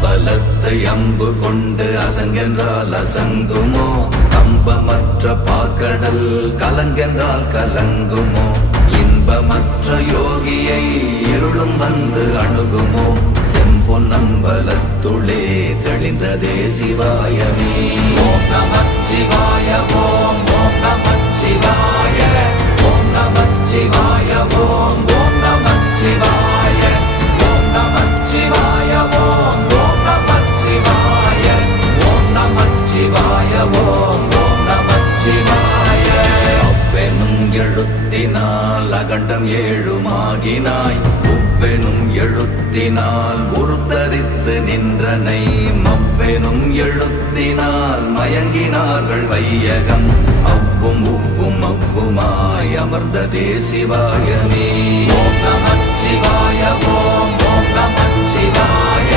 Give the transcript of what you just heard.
அம்பலத்தை அம்பு கொண்டு அசங்கென்றால் அசங்குமோ? கம்பமற்ற பாற்கடல் கலங்கென்றால் கலங்குமோ? இன்பமற்ற யோகியை இருளும் வந்து அணுகுமோ? செம்பொன்னம்பலத்துளே தெளிந்ததே சிவாயமே. ஓம் நமச்சிவாய ஓம் ஓம் நமச்சிவாய ஓம் நமச்சிவாய ஓம் ஓம் நமச்சிவாய ஓம் நமச்சிவாய ஓம் ஓம் நமச்சிவாய ஓம் நமச்சிவாய ஓம் ஓம் நமச்சிவாய. அவ்வெனும் எழுத்தினால் அகண்டம் ஏழுமாகினாய், உவ்வெனும் எழுத்தினால் உருத்தரித்து நின்றனை, மவ்வெனும் எழுத்தினால் மயங்கினார்கள் வையகம், அவ்வும் உவ்வும் அவ்வுமாய் அமர்ந்ததே சிவாயமே. ஓம் நமச்சிவாய ஓம்